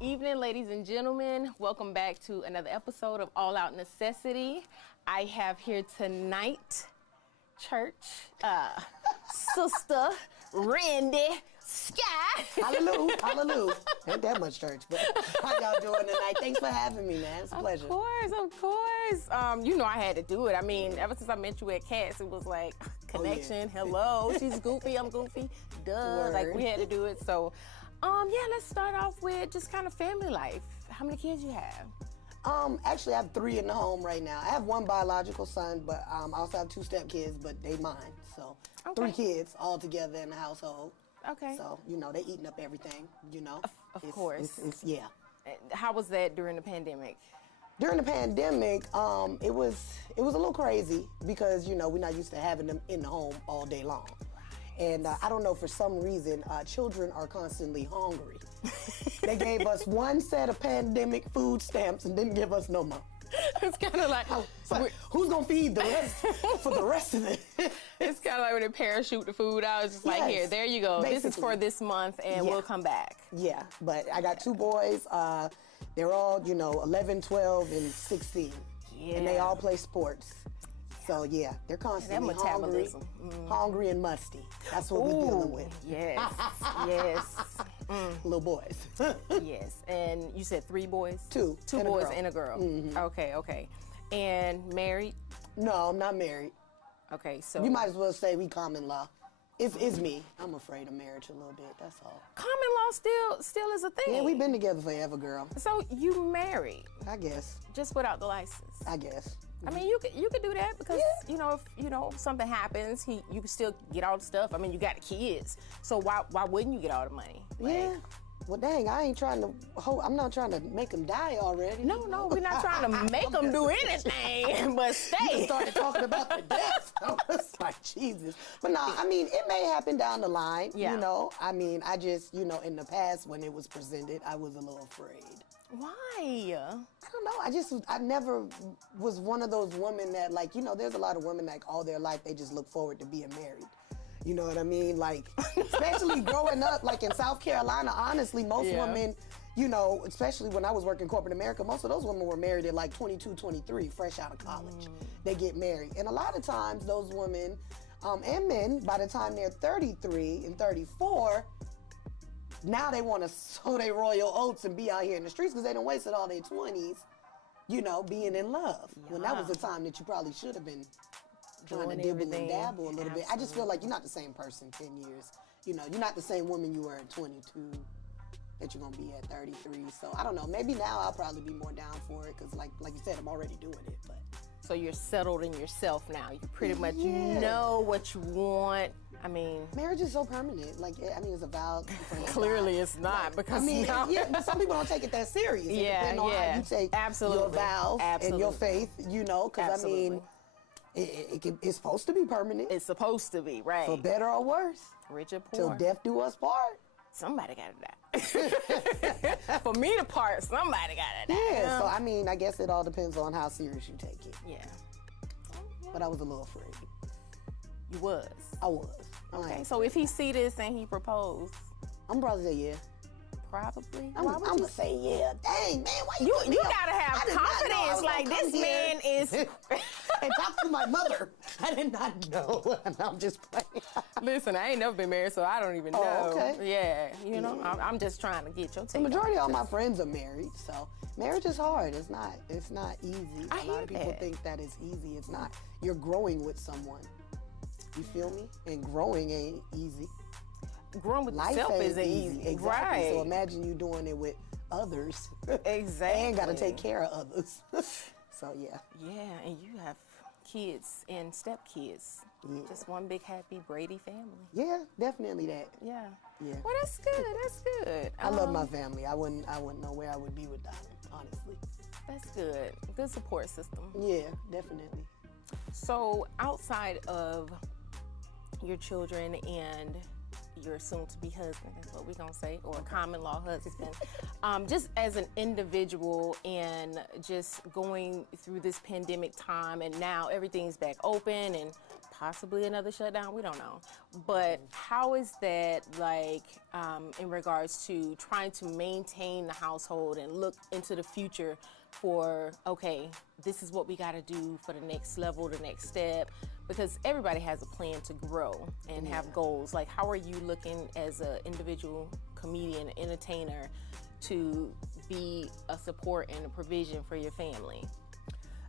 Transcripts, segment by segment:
evening, ladies and gentlemen. Welcome back to another episode of All Out Necessity. I have here tonight, church, sister Randi, Skye. Hallelujah, hallelujah. Ain't that much church, but how y'all doing tonight? Thanks for having me, man. It's a pleasure. Of course. You know I had to do it. I mean, ever since I met you at Cats, it was like connection. Hello, she's goofy, I'm goofy. Duh, Word. like we had to do it. So, let's start off with just kind of family life. How many kids you have? Actually, I have 3 in the home right now. I have 1 biological son, but I also have 2 stepkids, but they mine. So 3 kids all together in the household. Okay. So, they eating up everything, Of course. Yeah. How was that during the pandemic? During the pandemic, it was a little crazy because, we're not used to having them in the home all day long. And I don't know, for some reason, children are constantly hungry. They gave us 1 set of pandemic food stamps and didn't give us no more. It's kind of like, who's going to feed the rest for the rest of it? It's kind of like when they parachute the food out. It's just like, here, there you go. Basically. This is for this month, and we'll come back. Yeah, but I got 2 boys. They're all, 11, 12, and 16. Yeah. And they all play sports. So, yeah, they're constantly hungry and musty. That's what we're dealing with. Yes. Little boys. Yes. And you said 3 boys? 2. 2 boys and a girl. Mm-hmm. Okay. And married? No, I'm not married. Okay, so You might as well say we common law. It's me. I'm afraid of marriage a little bit, that's all. common law still is a thing. Yeah, we've been together forever, girl. So you married? I guess. Just without the license? I guess. I mean, you could do that because if something happens, you can still get all the stuff. I mean, you got the kids, so why wouldn't you get all the money? Yeah. Well, dang, I'm not trying to make them die already. No, we're not trying to make them do anything, but stay. You started talking about the death. I was like, Jesus. But no, I mean, it may happen down the line. Yeah. I mean, I just, in the past when it was presented, I was a little afraid. Why? I don't know. I never was one of those women that, like, there's a lot of women like all their life they just look forward to being married. You know what I mean? Like, especially growing up, like in South Carolina, honestly, most women, especially when I was working corporate America, most of those women were married at like 22, 23, fresh out of college. They get married. And a lot of times those women and men, by the time they're 33 and 34, now they want to sow their royal oats and be out here in the streets because they done wasted all their 20s, being in love. Yeah. When that was the time that you probably should have been trying to dibble and dabble a little bit. I just feel like you're not the same person 10 years. You're not the same woman you were at 22 that you're going to be at 33. So I don't know. Maybe now I'll probably be more down for it because like you said, I'm already doing it. But so you're settled in yourself now. You pretty much know what you want. I mean, marriage is so permanent. Like, it's a vow. Clearly it's not because but some people don't take it that serious. Depending on how you take your vows and your faith, because it's supposed to be permanent. It's supposed to be, right? For better or worse. Rich or poor. Till death do us part. Somebody got to die. For me to part, somebody got to die. Yeah, so I guess it all depends on how serious you take it. Yeah. But I was a little afraid. You was? I was. Okay, so if he see this and he proposed? I'm probably say yeah. Probably. I'm gonna say yeah. Dang, man, why you gotta have confidence. Like, this man is. And talk to my mother. I did not know. I'm just playing. Listen, I ain't never been married, so I don't even know. Oh, okay. Yeah, I'm just trying to get your take. The majority of all my friends are married, so marriage is hard. It's not easy. A lot of people think that it's easy. It's not. You're growing with someone. You feel me? And growing ain't easy. Growing with life yourself isn't easy. Exactly. Right. So imagine you doing it with others. Exactly. And got to take care of others. So, yeah. Yeah, and you have kids and stepkids. Yeah. Just one big happy Brady family. Yeah, definitely that. Yeah. Yeah. Well, that's good. I love my family. I wouldn't know where I would be without them, honestly. That's good. Good support system. Yeah, definitely. So, outside of your children and your soon-to-be husband, that's what we're going to say, or a common law husband, just as an individual and just going through this pandemic time, and now everything's back open and possibly another shutdown. We don't know. But how is that, like, in regards to trying to maintain the household and look into the future for, okay, this is what we got to do for the next level, the next step, because everybody has a plan to grow and have goals. Like, how are you looking as an individual comedian, entertainer, to be a support and a provision for your family?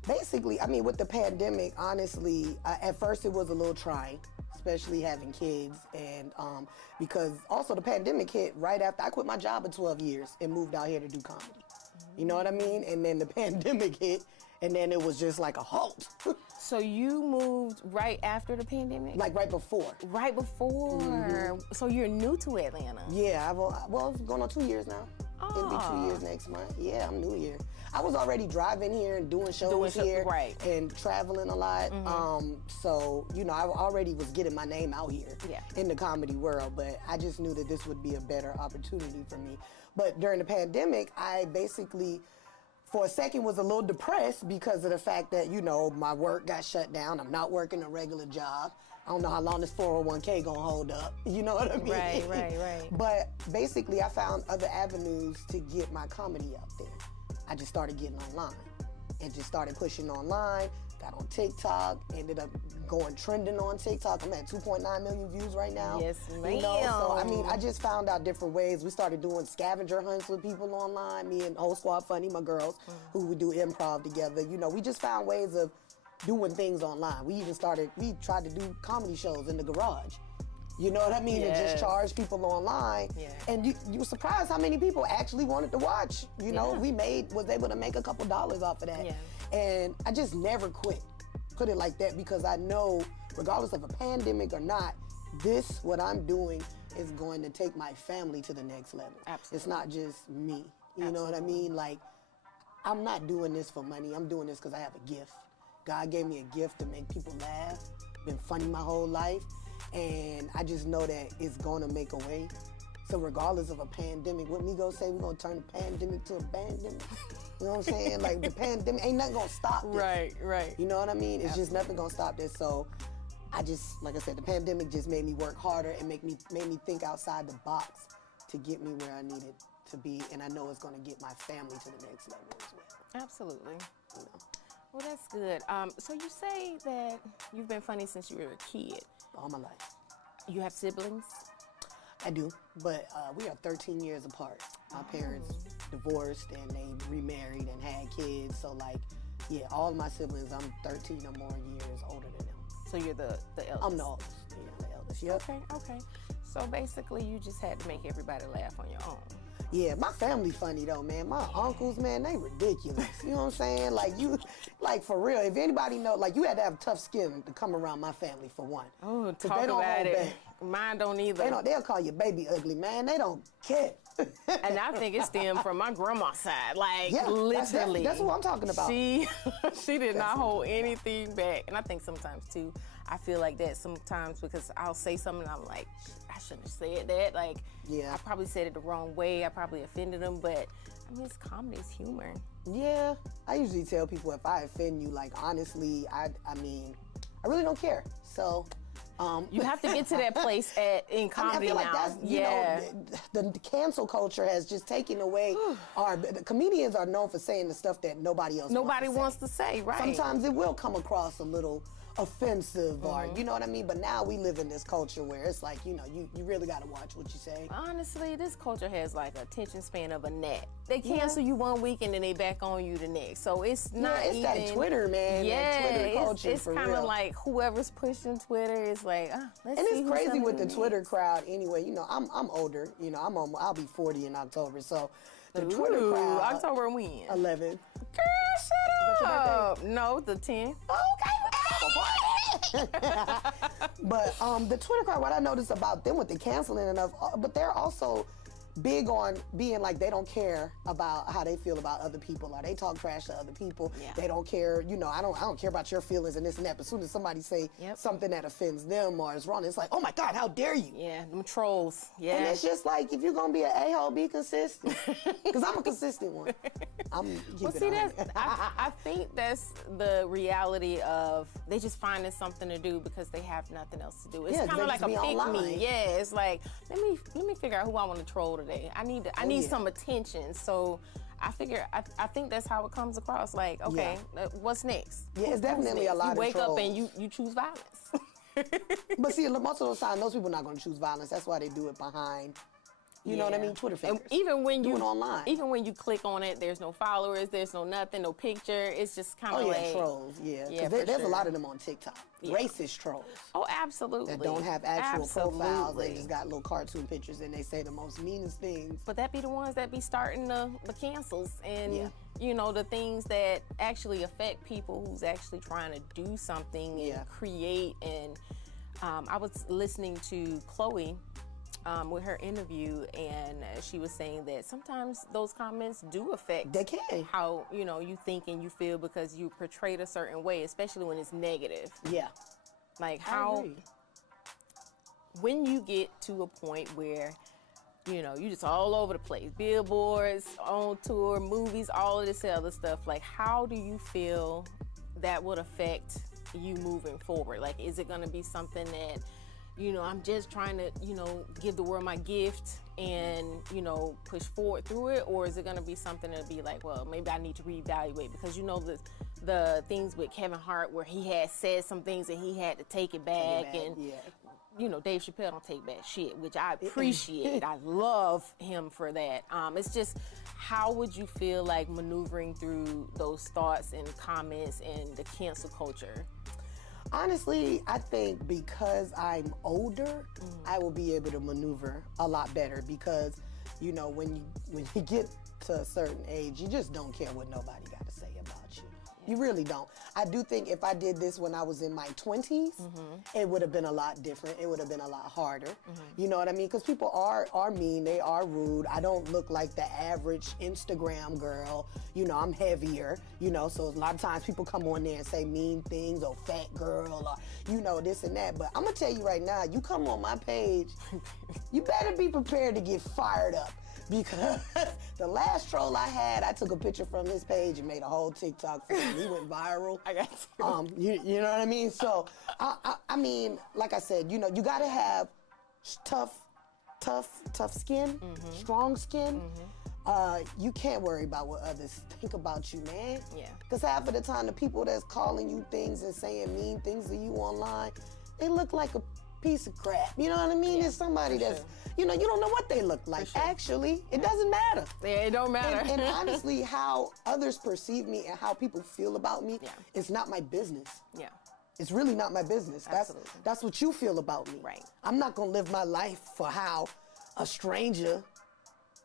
Basically, I mean, with the pandemic, honestly, at first it was a little trying, especially having kids, and because also the pandemic hit right after I quit my job at 12 years and moved out here to do comedy. You know what I mean? And then the pandemic hit, and then it was just like a halt. So you moved right after the pandemic? Like right before. Right before. Mm-hmm. So you're new to Atlanta? Yeah, well, it's going on 2 years now. It'll be 2 years next month. Yeah, I'm new here. I was already driving here and doing shows here, right, and traveling a lot. Mm-hmm. So, you know, I already was getting my name out here in the comedy world, but I just knew that this would be a better opportunity for me. But during the pandemic, I basically, for a second, was a little depressed because of the fact that, you know, my work got shut down. I'm not working a regular job. I don't know how long this 401k gonna hold up. You know what I mean? Right. But basically, I found other avenues to get my comedy out there. I just started getting online and just started pushing online, got on TikTok, ended up going trending on TikTok. I'm at 2.9 million views right now. Yes, ma'am. You know, so I mean, I just found out different ways. We started doing scavenger hunts with people online, me and Whole Squad Funny, my girls, who would do improv together. You know, we just found ways of doing things online. We tried to do comedy shows in the garage. You know what I mean? And just charge people online. Yeah. And you were surprised how many people actually wanted to watch. You know, was able to make a couple dollars off of that. Yeah. And I just never quit, put it like that, because I know, regardless of a pandemic or not, what I'm doing is going to take my family to the next level. Absolutely. It's not just me. You know what I mean? Like, I'm not doing this for money. I'm doing this because I have a gift. God gave me a gift to make people laugh. Been funny my whole life. And I just know that it's gonna make a way. So regardless of a pandemic, what Migos say, we're gonna turn the pandemic to a bandemic. You know what I'm saying? Like, the pandemic, ain't nothing gonna stop this. Right. You know what I mean? It's just nothing gonna stop this. So I just, like I said, the pandemic just made me work harder and made me think outside the box to get me where I needed to be. And I know it's gonna get my family to the next level as well. Absolutely. You know? Well, that's good. So you say that you've been funny since you were a kid. All my life. You have siblings? I do, but we are 13 years apart. My parents divorced and they remarried and had kids. So, like, yeah, all my siblings, I'm 13 or more years older than them. So you're the eldest? I'm the oldest. Yeah, the eldest. Yep. Okay. So basically, you just had to make everybody laugh on your own. Yeah, my family funny though, man. My uncles, man, they ridiculous. You know what I'm saying? Like for real. If anybody know, like, you had to have tough skin to come around my family for one. Oh, talk about it. Back. Mine don't either. They'll call you baby ugly, man. They don't care. And I think it stemmed from my grandma's side. Like, literally. That's what I'm talking about. She did not hold anything back. And I think sometimes too, I feel like that sometimes because I'll say something and I'm like, I shouldn't have said that. Like, I probably said it the wrong way. I probably offended them, but I mean, it's comedy, it's humor. Yeah, I usually tell people if I offend you, like, honestly, I mean, I really don't care. So, you have to get to that place in comedy I feel like now. That's, you know, the cancel culture has just taken away the comedians are known for saying the stuff that nobody else wants to say, right? Sometimes it will come across a little offensive or, you know what I mean? But now we live in this culture where it's like, you know, you really got to watch what you say. Honestly, this culture has like a attention span of a gnat. They cancel you one week and then they back on you the next. So it's not it's even... that Twitter, man. Yeah, that Twitter culture, it's kind of like whoever's pushing Twitter is like, let's see. And it's crazy with the Twitter crowd anyway. You know, I'm older. You know, I'll be 40 in October. So the Twitter crowd... October when? 11. Girl, shut up. No, the 10th. Okay. But the Twitter crowd, what I noticed about them with the canceling and stuff, but they're also big on being like they don't care about how they feel about other people, or they talk trash to other people. Yeah. They don't care, you know, I don't care about your feelings and this and that. But as soon as somebody say something that offends them or is wrong, it's like, oh my God, how dare you? Yeah, them trolls. Yeah. And it's just like, if you're gonna be an a-hole, be consistent. Because I'm a consistent one. Well, see, I think that's the reality of they just finding something to do because they have nothing else to do. It's kind of like a pick-me. Yeah, it's like, let me figure out who I want to troll today. I need some attention. So I think that's how it comes across. Like, okay, what's next? Yeah, it's definitely a lot of trolls. You wake up and you choose violence. But see, most of those times, those people are not going to choose violence. That's why they do it behind, you know what I mean, Twitter fingers. And even when you online, even when you click on it, there's no followers, there's no nothing, no picture. It's just kind of like trolls. Because there's a lot of them on TikTok. Racist trolls. Oh, absolutely. That don't have actual profiles. They just got little cartoon pictures and they say the most meanest things. But that be the ones that be starting the cancels and you know, the things that actually affect people who's actually trying to do something and create. And I was listening to Chloe with her interview, and she was saying that sometimes those comments do affect how, you know, you think and you feel because you portrayed a certain way, especially when it's negative. Yeah. Like how, when you get to a point where, you know, you just all over the place, billboards, on tour, movies, all of this other stuff, like how do you feel that would affect you moving forward? Like, is it going to be something that, you know, I'm just trying to, you know, give the world my gift and, you know, push forward through it? Or is it going to be something to be like, well, maybe I need to reevaluate? Because, you know, the things with Kevin Hart where he had said some things and he had to take it back. And, you know, Dave Chappelle don't take back shit, which I appreciate. I love him for that. It's just, how would you feel like maneuvering through those thoughts and comments and the cancel culture? Honestly, I think because I'm older, I will be able to maneuver a lot better because, you know, when you get to a certain age, you just don't care what nobody got to say about you. You really don't. I do think if I did this when I was in my 20s, it would have been a lot different. It would have been a lot harder. You know what I mean? Because people are mean. They are rude. I don't look like the average Instagram girl. You know, I'm heavier, you know, so a lot of times people come on there and say mean things or fat girl or, you know, this and that. But I'm going to tell you right now, you come on my page, you better be prepared to get fired up. Because the last troll I had, I took a picture from his page and made a whole TikTok for him. He went viral. I got you. You know what I mean? So, I mean, like I said, you know, you got to have tough skin, strong skin. You can't worry about what others think about you, man. Yeah. Because half of the time, the people that's calling you things and saying mean things to you online, they look like a piece of crap. You know what I mean? It's somebody that's, you know, you don't know what they look like. Actually, it doesn't matter. Yeah, it don't matter. And honestly, how others perceive me and how people feel about me, it's not my business. Yeah. It's really not my business. That's what you feel about me. Right. I'm not gonna live my life for how a stranger,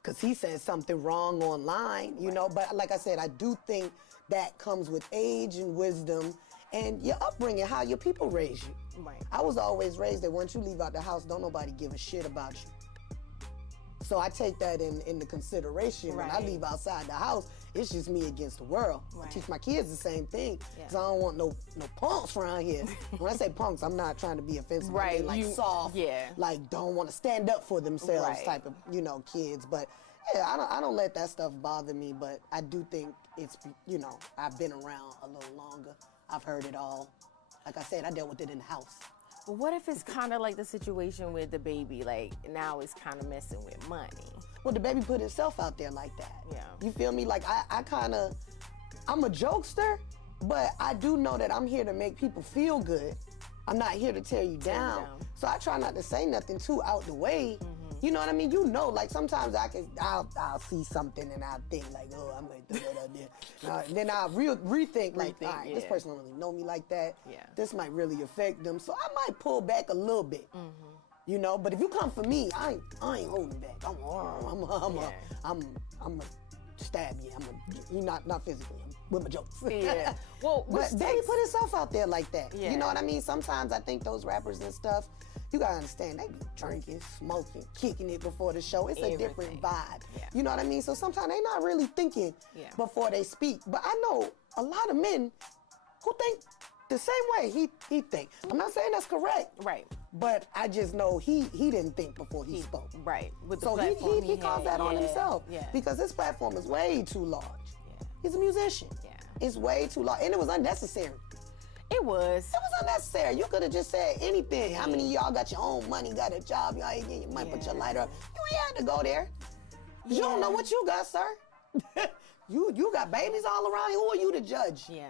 because he said something wrong online, you know. But like I said, I do think that comes with age and wisdom and your upbringing, how your people raise you. Right. I was always raised that once you leave out the house, don't nobody give a shit about you. So I take that into consideration. When I leave outside the house, it's just me against the world. I teach my kids the same thing, because I don't want no punks around here. When I say punks, I'm not trying to be offensive. I mean, like soft, like don't want to stand up for themselves type of, you know, kids. But yeah, I don't let that stuff bother me. But I do think it's, you know, I've been around a little longer. I've heard it all. Like I said, I dealt with it in the house. But what if it's kind of like the situation with the baby? Like, now it's kind of messing with money. Well, the baby put himself out there like that. Yeah. You feel me? Like, I'm a jokester, but I do know that I'm here to make people feel good. I'm not here to tear you down. So I try not to say nothing too out the way. You know what I mean? You know, like sometimes I'll see something and I'll think like, oh, I'm going to throw that out there. And then I'll rethink like, all right, this person don't really know me like that. Yeah. This might really affect them. So I might pull back a little bit. You know, but if you come for me, I ain't holding back. I'm stab you. You not physically, with my jokes. Yeah. Well, but Baby put himself out there like that. Yeah. You know what I mean? Sometimes I think those rappers and stuff, you gotta understand, they be drinking, smoking, kicking it before the show. It's a different vibe. Yeah. You know what I mean? So sometimes they not really thinking before they speak. But I know a lot of men who think the same way he think. I'm not saying that's correct. Right. But I just know he didn't think before he spoke. Right. With the so platform he calls that on himself. Yeah. Because his platform is way too large. Yeah. He's a musician. Yeah. It's way too large. And it was unnecessary. It was. It was unnecessary. You could have just said anything. How many of y'all got your own money, got a job, y'all ain't getting your money, put your lighter up. You ain't had to go there. You don't know what you got, sir. you got babies all around you. Who are you to judge? Yeah.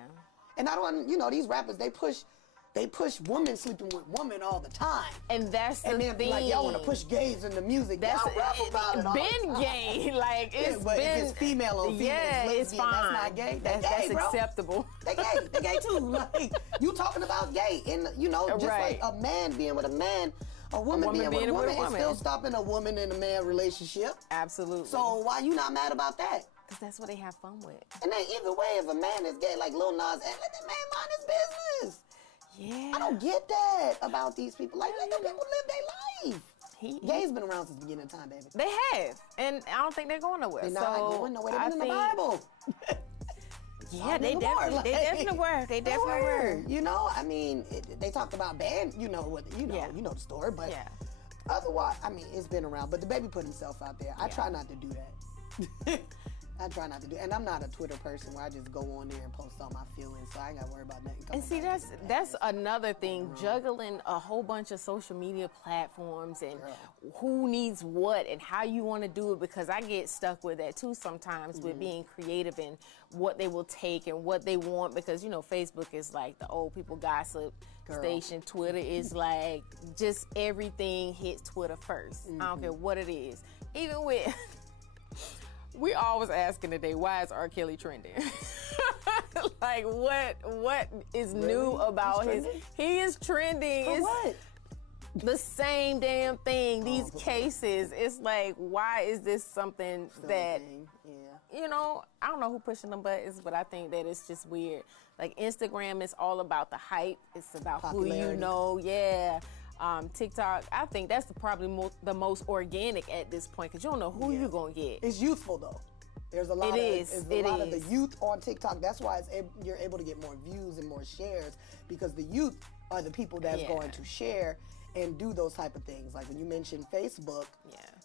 And I don't, these rappers, they push women sleeping with women all the time. And that's the thing. And then like, y'all want to push gays in the music. That's y'all rap about it all been the time. gay. Like, it's but been. if it's female on female, it's fine. That's not gay. That's gay, bro. Acceptable. They gay. They gay too. Like, you talking about gay. And, just like a man being with a man, a woman being with a woman, and still stopping a woman and a man relationship. Absolutely. So why you not mad about that? Because that's what they have fun with. And then either way, if a man is gay, like Lil Nas, let that man mind his business. Yeah. I don't get that about these people. Like, let them people live their life. Gay's been around since the beginning of time, baby. They have. And I don't think they're going nowhere. They're not going nowhere. They've been in the Bible. Yeah, they definitely were. They definitely were. I mean, they talked about band, you know the story, but otherwise, I mean, it's been around. But the baby put himself out there. I try not to do that. I try not to do, and I'm not a Twitter person where I just go on there and post all my feelings, so I ain't got to worry about nothing. And see, that's another thing, juggling a whole bunch of social media platforms and who needs what and how you want to do it, because I get stuck with that too sometimes with being creative and what they will take and what they want, because, Facebook is like the old people gossip station. Twitter is like just everything hits Twitter first. I don't care what it is. Even with... We always asking today, why is R. Kelly trending? Like, what is new about his... He is trending. For what? The same damn thing. These cases. It's like, why is this something that... I don't know who pushing them buttons, but I think that it's just weird. Like, Instagram is all about the hype. It's about popularity. Who you know. Yeah. TikTok, I think that's probably the most organic at this point, because you don't know who you're going to get. It's youthful, though. There's a lot of the youth on TikTok. That's why you're able to get more views and more shares, because the youth are the people that's going to share and do those type of things. Like when you mentioned Facebook,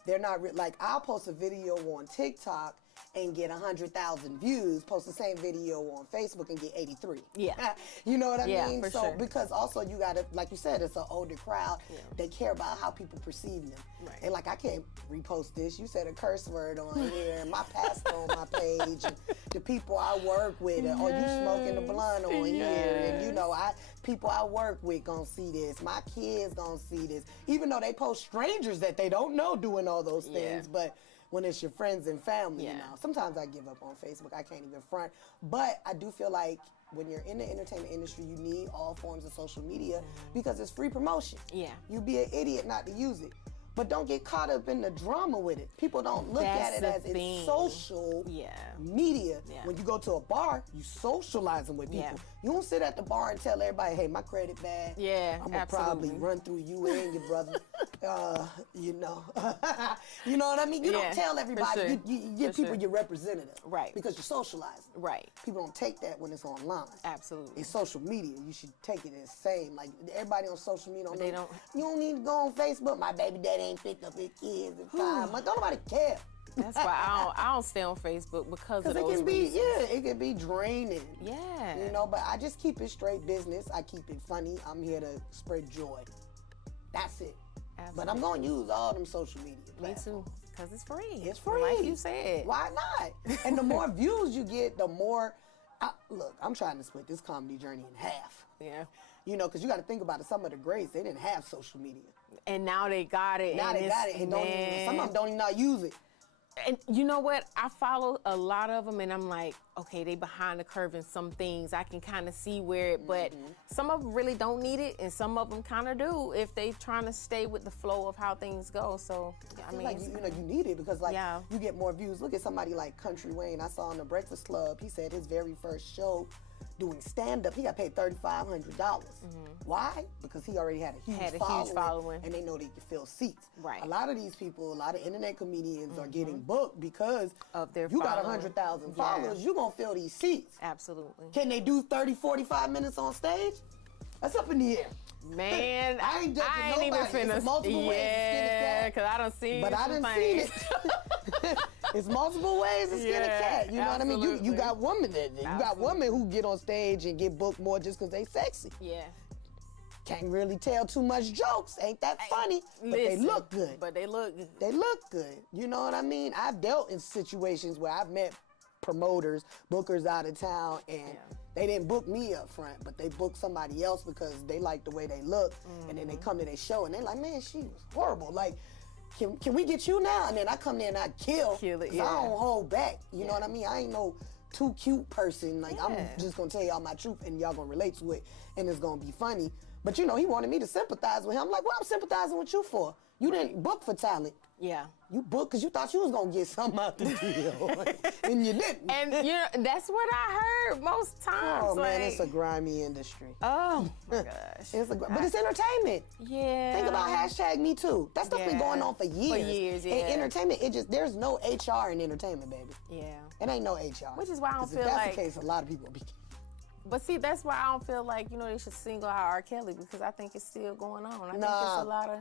they're not like, I'll post a video on TikTok and get 100,000 views, post the same video on Facebook and get 83. Yeah. You know what I mean? For so sure. Because also you gotta, like you said, it's an older crowd. They care about how people perceive them. Right. And like, I can't repost this. You said a curse word on here, and my pastor on my page, and the people I work with, or you smoking the blunt on here, and people I work with gonna see this. My kids gonna see this. Even though they post strangers that they don't know doing all those things, but when it's your friends and family, sometimes I give up on Facebook. I can't even front. But I do feel like when you're in the entertainment industry, you need all forms of social media because it's free promotion. Yeah. You'd be an idiot not to use it. But don't get caught up in the drama with it. People don't look at it as it's social media. Yeah. When you go to a bar, you socializing with people. Yeah. You don't sit at the bar and tell everybody, hey, my credit bad. Yeah, I'm going to probably run through you and your brother. You know what I mean? You don't tell everybody. Sure. You give people your representative. Right. Because you're socializing. Right. People don't take that when it's online. Absolutely. It's social media. You should take it as same. Like, everybody on social media you don't need to go on Facebook. My baby daddy ain't picked up his kids in time. Like, don't nobody care. That's why I don't stay on Facebook because of those reasons. It can be draining. Yeah. But I just keep it straight business. I keep it funny. I'm here to spread joy. That's it. Absolutely. But I'm going to use all them social media platforms. Me too. Because it's free. It's free. Like you said. Why not? And the more views you get, the more... Look, I'm trying to split this comedy journey in half. Yeah. Because you got to think about it. Some of the greats, they didn't have social media. And now they got it. Now they got it. And some of them don't even know how to use it. And you know what? I follow a lot of them, and I'm like, okay, they behind the curve in some things. I can kind of see where it, but some of them really don't need it, and some of them kind of do if they trying to stay with the flow of how things go. So, I mean, like you need it because you get more views. Look at somebody like Country Wayne. I saw on the Breakfast Club. He said his very first show doing stand-up, he got paid $3,500. Why? Because he already had a huge following, and they know they can fill seats. Right. A lot of these people, a lot of internet comedians are getting booked because of their you got 100,000 followers, you're going to fill these seats. Absolutely. Can they do 30, 45 minutes on stage? That's up in the air. Man, I ain't judging nobody. Even finna, it's multiple ways to skin a cat. Because I done seen But I done seen it. It's multiple ways to skin a cat. You know what I mean? You got women that you got women who get on stage and get booked more just because they sexy. Yeah. Can't really tell too much jokes. Ain't that funny? But they look good. But they look good. They look good. You know what I mean? I've dealt in situations where I've met promoters, bookers out of town, and they didn't book me up front, but they booked somebody else because they like the way they look, and then they come to their show and they like, man, she was horrible. Like, can we get you now? And then I come there and I kill it. I don't hold back. You know what I mean? I ain't no too cute person. Like, I'm just gonna tell y'all my truth and y'all gonna relate to it, and it's gonna be funny. But you know, he wanted me to sympathize with him. I'm like, what I'm sympathizing with you for? You didn't book for talent. Yeah. You booked because you thought you was going to get something out the deal. And you didn't. And you know, that's what I heard most times. Oh, man, it's a grimy industry. Oh, my gosh. But it's entertainment. Yeah. Think about #MeToo. That stuff been going on for years. For years, yeah. In entertainment, there's no HR in entertainment, baby. Yeah. It ain't no HR. Which is why I don't feel if that's like... the case, a lot of people be... But see, that's why I don't feel like, they should single out R. Kelly, because I think it's still going on. I think it's a lot of...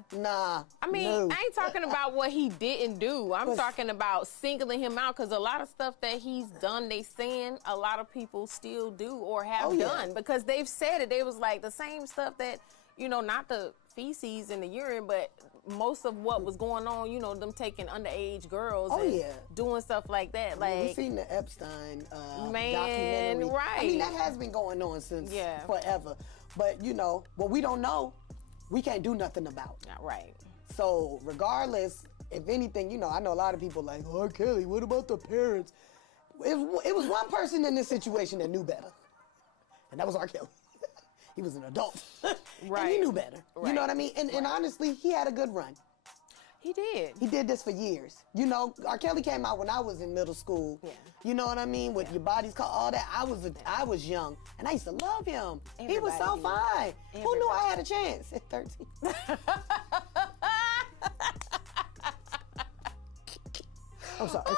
I mean, I ain't talking about what he didn't do. I'm talking about singling him out, because a lot of stuff that he's done, they saying a lot of people still do or have done. Because they've said it. They was like the same stuff that, not the feces and the urine, but most of what was going on, them taking underage girls and doing stuff like that. Like, we've seen the Epstein documentary. Right. I mean, that has been going on since forever. But, what we don't know, we can't do nothing about. Right. So, regardless, if anything, I know a lot of people like, R. Kelly, what about the parents? It was one person in this situation that knew better. And that was R. Kelly. He was an adult. Right. And he knew better. Right. You know what I mean? And honestly, he had a good run. He did. He did this for years. R. Kelly came out when I was in middle school. Yeah. You know what I mean? With Your Body's Called, all that. I was young, and I used to love him. He was so fine. Who knew I had a chance at 13? I'm sorry.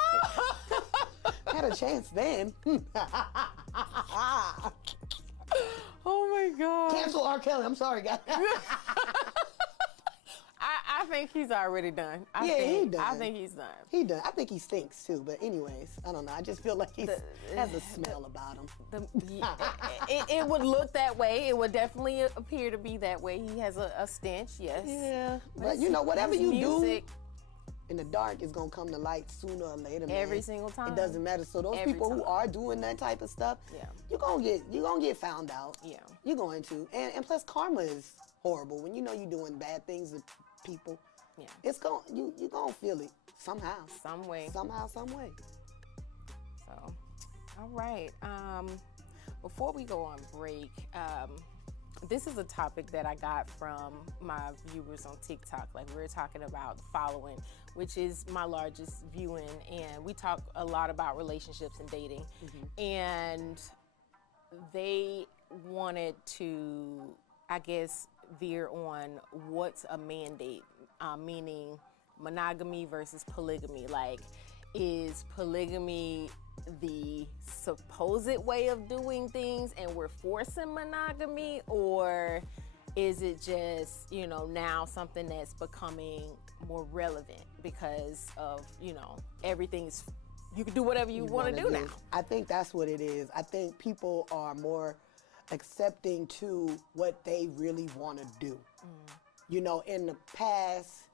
I had a chance then. Oh my God. Cancel R. Kelly. I'm sorry, guys. I think he's already done. He done. I think he's done. He done. I think he stinks too. But anyways, I don't know. I just feel like he has a smell about him. It would look that way. It would definitely appear to be that way. He has a stench, yes. Yeah. But whatever you do in the dark is gonna come to light sooner or later, man. Every single time. It doesn't matter. So those people who are doing that type of stuff, you're gonna get found out. Yeah. You're going to. And plus karma is horrible. When you're doing bad things to people, it's you're gonna feel it somehow. Some way. Somehow, some way. So, all right. Before we go on break, this is a topic that I got from my viewers on TikTok. Like, we were talking about the following, which is my largest viewing, and we talk a lot about relationships and dating. And they wanted to, I guess, veer on what's a mandate, meaning monogamy versus polygamy. Like, is polygamy the supposed way of doing things and we're forcing monogamy, or is it just, now something that's becoming more relevant because of, everything's, you can do whatever you want to do now? I think that's what it is. I think people are more accepting to what they really want to do. In the past,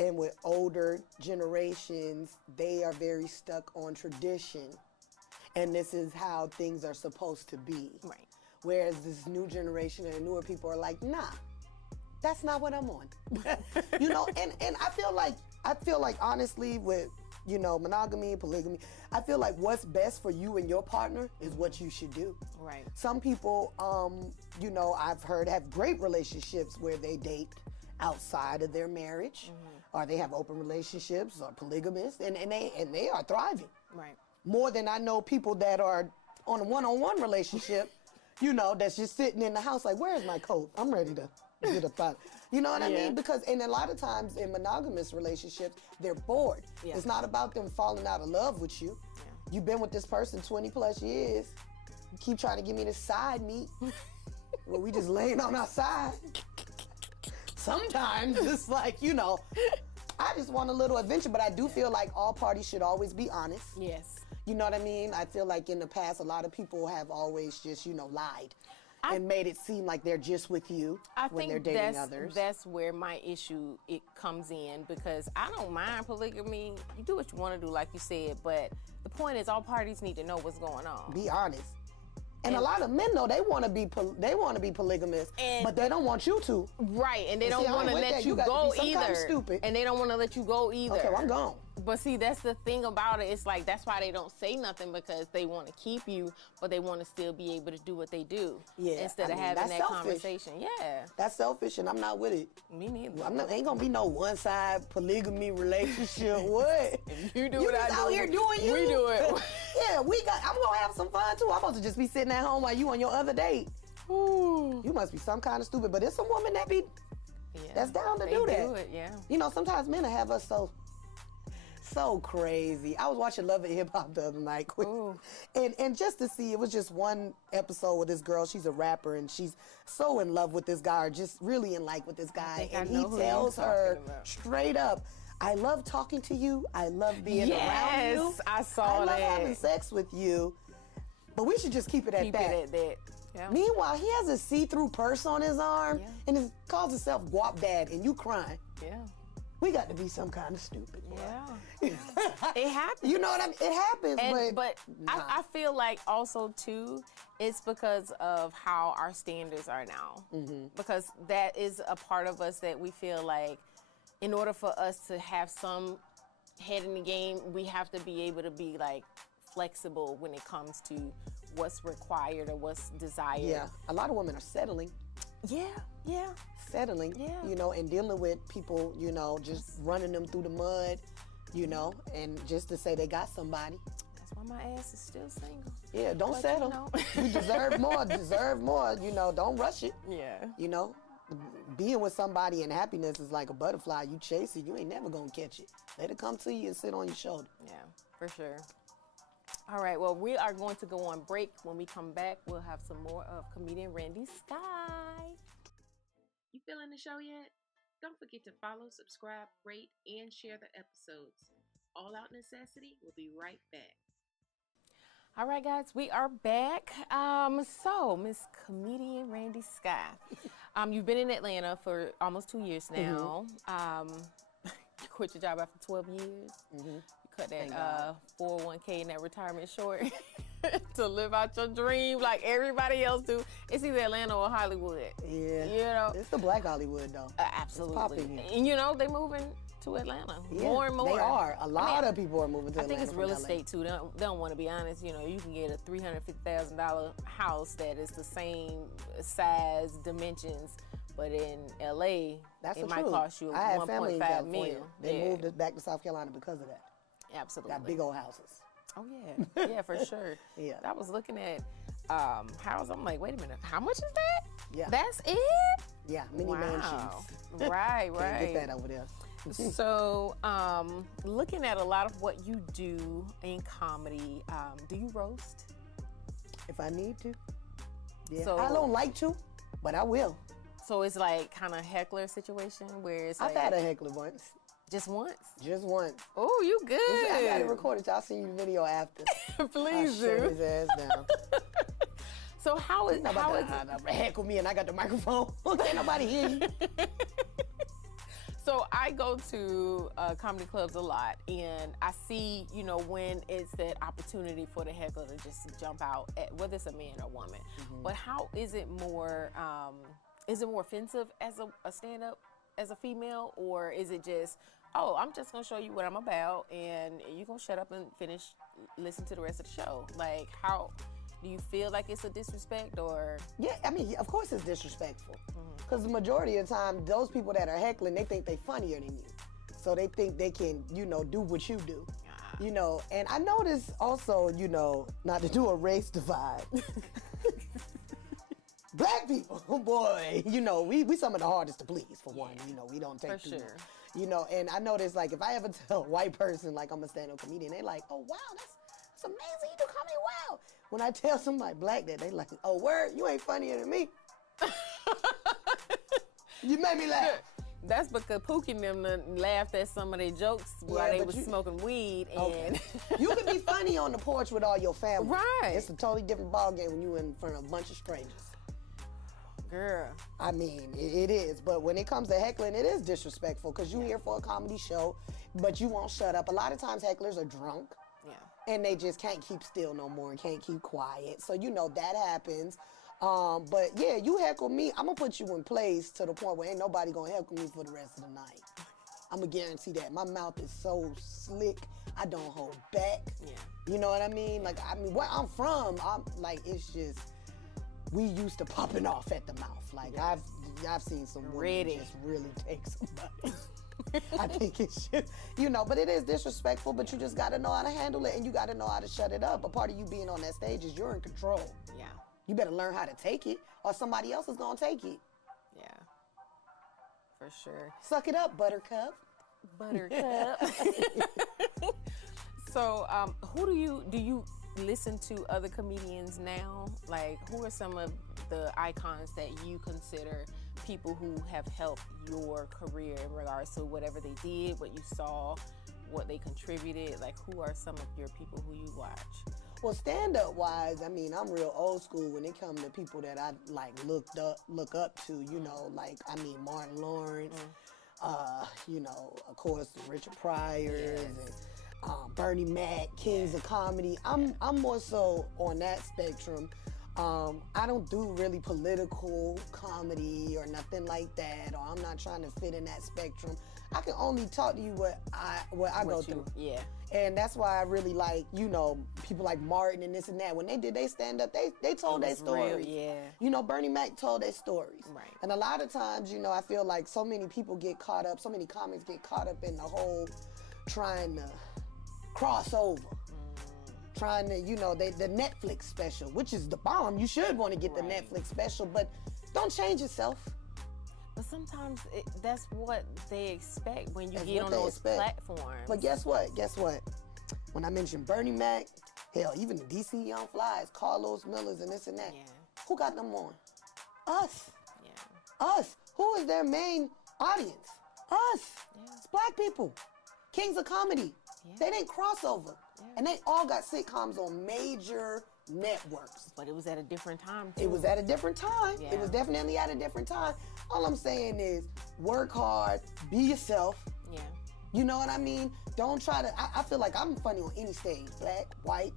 and with older generations, they are very stuck on tradition. And this is how things are supposed to be. Right. Whereas this new generation and newer people are like, nah, that's not what I'm on. And I feel like honestly with you know, monogamy, polygamy. I feel like what's best for you and your partner is what you should do. Right. Some people, you know, I've heard have great relationships where they date outside of their marriage, or they have open relationships or polygamous, and they are thriving. Right. More than I know people that are on a one-on-one relationship, you know, that's just sitting in the house like, where's my coat? I'm ready to get up out. You know what I mean? Because, and a lot of times in monogamous relationships, they're bored. Yeah. It's not about them falling out of love with you. Yeah. You've been with this person 20 plus years. You keep trying to give me the side meat. Well, we just laying on our side. Sometimes it's like, you know, I just want a little adventure, but I do feel like all parties should always be honest. Yes. You know what I mean? I feel like in the past, a lot of people have always just, you know, lied and made it seem like they're just with you when they're dating others. That's where my issue comes in, because I don't mind polygamy. You do what you want to do, like you said, but the point is all parties need to know what's going on. Be honest. And a lot of men know they want to be polygamous, but they don't want you to. Right, and they don't want to let you go either. Stupid. And they don't want to let you go either. Okay, well, I'm gone. But see, that's the thing about it. It's like, that's why they don't say nothing, because they want to keep you, but they want to still be able to do what they do. Yeah, instead of having that conversation. Yeah. That's selfish, and I'm not with it. Me neither. Ain't gonna be no one-side polygamy relationship. What? If you do you what I just do, out here doing you. We do it. Yeah, I'm gonna have some fun too. I'm supposed to just be sitting at home while you on your other date. Ooh. You must be some kind of stupid, but it's some woman that's down to do that. Do it, yeah. You know, sometimes men have us so crazy. I was watching Love and Hip Hop the other night, and just to see, it was just one episode with this girl. She's a rapper, and she's so in love with this guy, or just really in like with this guy, and he tells her straight up, "I love talking to you. I love being around you. Yes, I saw that. I love having sex with you, but we should just keep it at that." Yeah. Meanwhile, he has a see-through purse on his arm, and it calls himself Guap Dad, and you crying. Yeah. We got to be some kind of stupid. Yeah. It happens. You know what I mean? It happens, but I feel like also, too, it's because of how our standards are now. Mm-hmm. Because that is a part of us that we feel like, in order for us to have some head in the game, we have to be able to be, like, flexible when it comes to what's required or what's desired. Yeah. A lot of women are settling. Yeah. Settling, you know, and dealing with people, you know, just running them through the mud, you know, and just to say they got somebody. That's why my ass is still single. Yeah, don't settle. You deserve more, you know, don't rush it. Yeah. You know, being with somebody and happiness is like a butterfly. You chase it, you ain't never gonna catch it. Let it come to you and sit on your shoulder. Yeah, for sure. All right, well, we are going to go on break. When we come back, we'll have some more of comedian Randi Skye. You feeling the show yet? Don't forget to follow, subscribe, rate, and share the episodes. All Out Necessity will be right back. All right, guys, we are back. So, Miss Comedian Randi Skye, you've been in Atlanta for almost 2 years now. You quit your job after 12 years. You cut that 401k and that retirement short to live out your dream like everybody else do. It's either Atlanta or Hollywood. Yeah. You know? It's the Black Hollywood, though. Absolutely. It's popping here. And, you know, they moving to Atlanta more and more. They are. A lot of people are moving to Atlanta. I think it's real estate, too. They don't want to be honest. You know, you can get a $350,000 house that is the same size, dimensions, but in L.A., it might cost you $1.5 million. They moved back to South Carolina because of that. Absolutely. Got big old houses. Oh, yeah. Yeah, for sure. Yeah. I was looking at houses. I'm like, wait a minute. How much is that? Yeah. That's it? Yeah, mini mansions. Right. Can't get that over there. So, looking at a lot of what you do in comedy, do you roast? If I need to. Yeah. So, I don't like to, but I will. So it's like kind of heckler situation where it's I've had a heckler once. Just once? Just once. Oh, you good. I got it recorded, so I'll send you the video after. Please do. Shut his ass down. So how is heckle me and I got the microphone? Can't nobody hear you. So I go to comedy clubs a lot, and I see, you know, when it's that opportunity for the heckler to just jump out, whether it's a man or woman. But how is it more offensive as a stand-up as a female, or is it just oh, I'm just gonna show you what I'm about, and you're gonna shut up and listen to the rest of the show. Like, how do you feel like it's a disrespect, or? Yeah, I mean, of course it's disrespectful. Because the majority of the time, those people that are heckling, they think they funnier than you. So they think they can, do what you do. And I noticed also, not to do a race divide. Black people, boy, we some of the hardest to please, for one. We don't take For too sure. much. And I noticed, like, if I ever tell a white person, like, I'm a stand-up comedian, they like, oh, wow, that's amazing, you do comedy, wow. When I tell somebody black that, they like, oh, word, you ain't funnier than me. You made me laugh. That's because Pookie and them laughed at some of their jokes while they was smoking weed. And You can be funny on the porch with all your family. Right. It's a totally different ballgame when you in front of a bunch of strangers. Girl. I mean, it is. But when it comes to heckling, it is disrespectful because you're here for a comedy show, but you won't shut up. A lot of times hecklers are drunk. Yeah. And they just can't keep still no more and can't keep quiet. So, that happens. But yeah, you heckle me, I'm gonna put you in place to the point where ain't nobody gonna heckle me for the rest of the night. I'm gonna guarantee that. My mouth is so slick, I don't hold back. Yeah. You know what I mean? Like, where I'm from, it's just, we used to popping off at the mouth. Like, yes. I've seen some women just really take somebody. I think it should, but it is disrespectful, but you just gotta know how to handle it and you gotta know how to shut it up. A part of you being on that stage is you're in control. Yeah. You better learn how to take it or somebody else is gonna take it. Yeah. For sure. Suck it up, Buttercup. Buttercup. So, who do you listen to other comedians now? Like, who are some of the icons that you consider people who have helped your career in regards to whatever they did, what you saw, what they contributed? Like, who are some of your people who you watch? Well, stand-up wise, I'm real old school when it comes to people that I look up to, Martin Lawrence, of course, Richard Pryor, and Bernie Mac, Kings of Comedy. I'm more so on that spectrum. I don't do really political comedy or nothing like that, or I'm not trying to fit in that spectrum. I can only talk to you what I go through. Yeah. And that's why I really like, people like Martin and this and that. When they did they stand up, they told their stories. Yeah. Bernie Mac told their stories. Right. And a lot of times, I feel like so many people get caught up, so many comics get caught up in the whole trying to cross over. Trying to, the Netflix special, which is the bomb. You should want to get the Netflix special, but don't change yourself. But sometimes that's what they expect when you get on those platforms. But guess what? When I mentioned Bernie Mac, hell, even the DC Young Flies, Carlos Millers and this and that, who got them on? Us. Yeah. Us. Who is their main audience? Us. Yeah. It's black people. Kings of Comedy. Yeah. They didn't cross over. Yeah. And they all got sitcoms on major networks. But it was at a different time, too. It was at a different time. Yeah. It was definitely at a different time. All I'm saying is work hard, be yourself. Yeah. You know what I mean? Don't try to, I feel like I'm funny on any stage. Black, white,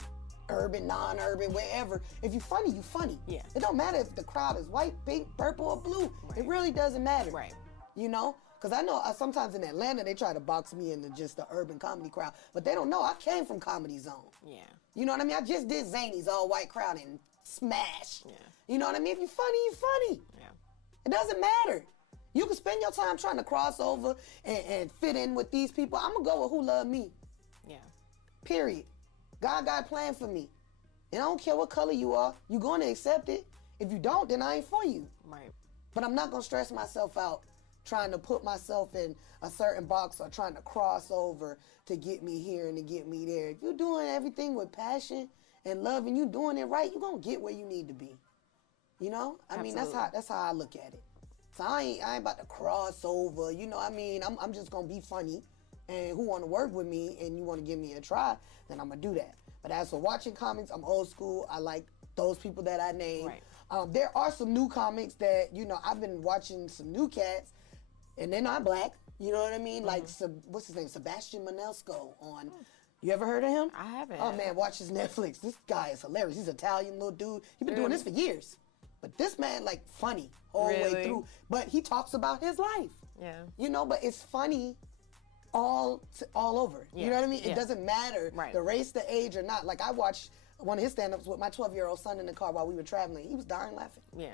urban, non-urban, wherever. If you're funny, you're funny. Yeah. It don't matter if the crowd is white, pink, purple, or blue. Right. It really doesn't matter. Right. Because I know sometimes in Atlanta, they try to box me into just the urban comedy crowd. But they don't know I came from Comedy Zone. Yeah. You know what I mean? I just did Zany's all-white crowd and smash. Yeah. You know what I mean? If you're funny, you're funny. Yeah. It doesn't matter. You can spend your time trying to cross over and fit in with these people. I'm going to go with who love me. Yeah. Period. God got a plan for me. And I don't care what color you are. You're going to accept it. If you don't, then I ain't for you. Right. But I'm not going to stress myself out trying to put myself in a certain box or trying to cross over to get me here and to get me there. If you're doing everything with passion and love and you doing it right, you're going to get where you need to be. I Absolutely. mean, that's how I look at it. So I ain't about to cross over, I'm just going to be funny. And who want to work with me and you want to give me a try, then I'm going to do that. But as for watching comics, I'm old school. I like those people that I named. Right. There are some new comics that, I've been watching some new cats, and they're not black. You know what I mean? Mm-hmm. Like, what's his name? Sebastian Maniscalco on... You ever heard of him? I haven't. Oh, man, watch his Netflix. This guy is hilarious. He's an Italian little dude. He's been doing this for years. But this man, funny all the way through. But he talks about his life. Yeah. But it's funny all over. Yeah. You know what I mean? Yeah. It doesn't matter Right. the race, the age, or not. Like I watched one of his stand-ups with my 12-year-old son in the car while we were traveling. He was dying laughing. Yeah.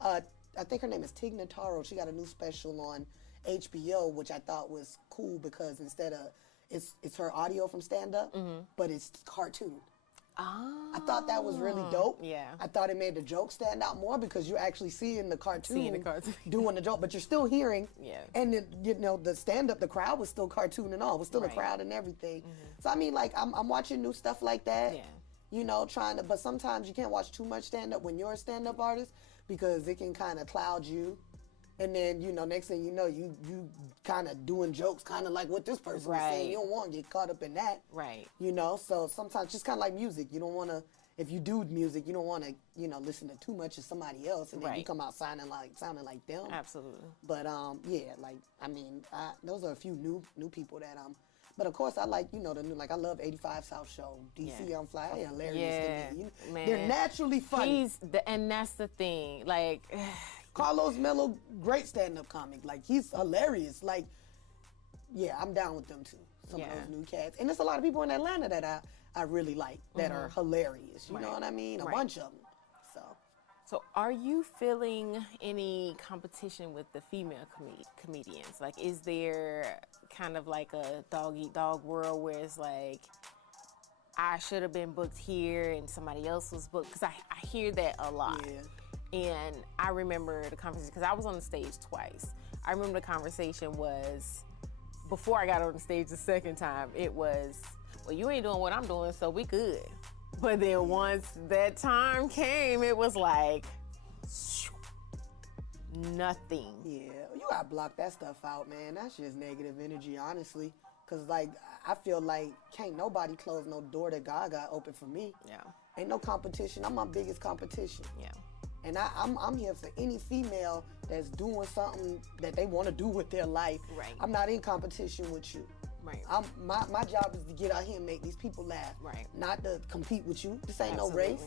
I think her name is Tig Notaro. She got a new special on HBO, which I thought was cool because instead of it's her audio from stand-up, but it's cartoon. Oh. I thought that was really dope. Yeah. I thought it made the joke stand out more because you're actually seeing the cartoon, cartoon. doing the joke, but you're still hearing. Yeah. And the stand-up, the crowd was still cartoon and all. It was still a Right. crowd and everything. So I mean, like I'm watching new stuff like that. Yeah. You know, trying to, but sometimes you can't watch too much stand-up when you're a stand-up artist because it can kind of cloud you. And then, you know, next thing you know, you kind of doing jokes kind of like what this person was saying. Right. You don't want to get caught up in that. Right. You know, so sometimes just kind of like music. You don't want to, if you do music, you don't want to, you know, listen to too much of somebody else and then you Right. come out sounding like them. Absolutely. But yeah, like, I mean, those are a few new people that but of course I like, you know, the new, like I love 85 South Show, DC on Fly, they're hilarious to me. Man. They're naturally funny. And that's the thing. Like, Carlos Mello, great stand-up comic. Like, he's hilarious. Like, yeah, I'm down with them too. Some of Yeah. those new cats. And there's a lot of people in Atlanta that I really like that are hilarious. You know what I mean? A bunch of them. so are you feeling any competition with the female comedians? Like, is there kind of like a dog-eat-dog world where it's like, I should have been booked here and somebody else was booked? Because I hear that a lot. Yeah. And I remember the conversation, because I was on the stage twice. I remember the conversation was, before I got on the stage the second time, it was, well, you ain't doing what I'm doing, so we good. But then once that time came, it was like, nothing. Yeah, you gotta block that stuff out, man. That's just negative energy, honestly. Cause like, I feel like can't nobody close no door that God got open for me. Yeah. Ain't no competition. I'm my biggest competition. Yeah. And I'm here for any female that's doing something that they want to do with their life. Right. I'm not in competition with you. Right. My job is to get out here and make these people laugh. Right. Not to compete with you. This ain't Absolutely. no race.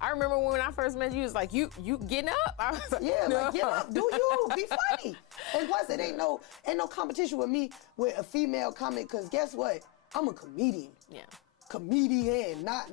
I remember when I first met you, it was like, you getting up? I was like, Yeah, no. like get up, do you, be funny. And plus, it ain't no competition with me with a female comic. Cause guess what? I'm a comedian. Yeah. Comedian, not